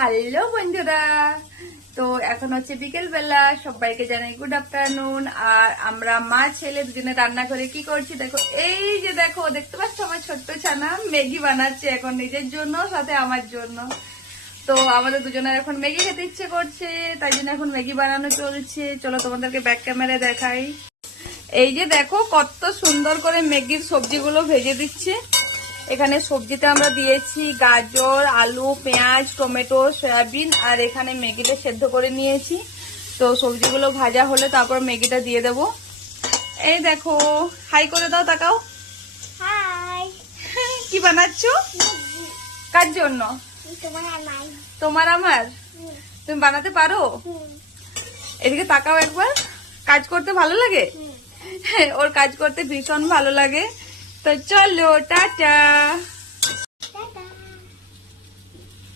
Hello বন্ধুরা, তো এখন হচ্ছে বিকেল বেলা। সবাইকে জানাই গুড আফটারনুন। আর আমরা মা ছেলে দুজনে রান্না করে কি করছি দেখো। এই যে দেখো, দেখতে পাচ্ছ আমার ছোট্ট ছানা ম্যাগি বানাচ্ছে এখন নিজের জন্য, সাথে আমার জন্য। তো আমাদের দুজনের এখন ম্যাগি খেতে ইচ্ছে করছে, তাই জন্য এখন ম্যাগি বানানো চলছে। চলো তোমাদেরকে ব্যাক ক্যামেরায় দেখাই। এই যে দেখো কত সুন্দর করে ম্যাগির সবজিগুলো ভেজে দিচ্ছে। এখানে সবজিতে আমরা দিয়েছি গাজর, আলু, পেঁয়াজ, টমেটো, সয়াবিন, আর এখানে ম্যাগিটা সেদ্ধ করে নিয়েছি। তো সবজিগুলো ভাজা হলে তারপর ম্যাগিটা দিয়ে দেবো। এই দেখো, হাই করে দাও, তাকাও। হাই। কি বানাচ্ছো? কার জন্য? তোমার আমার? তুমি বানাতে পারো? এদিকে তাকাও একবার। কাজ করতে ভালো লাগে? ওর কাজ করতে ভীষণ ভালো লাগে। তো চলো, টাটা।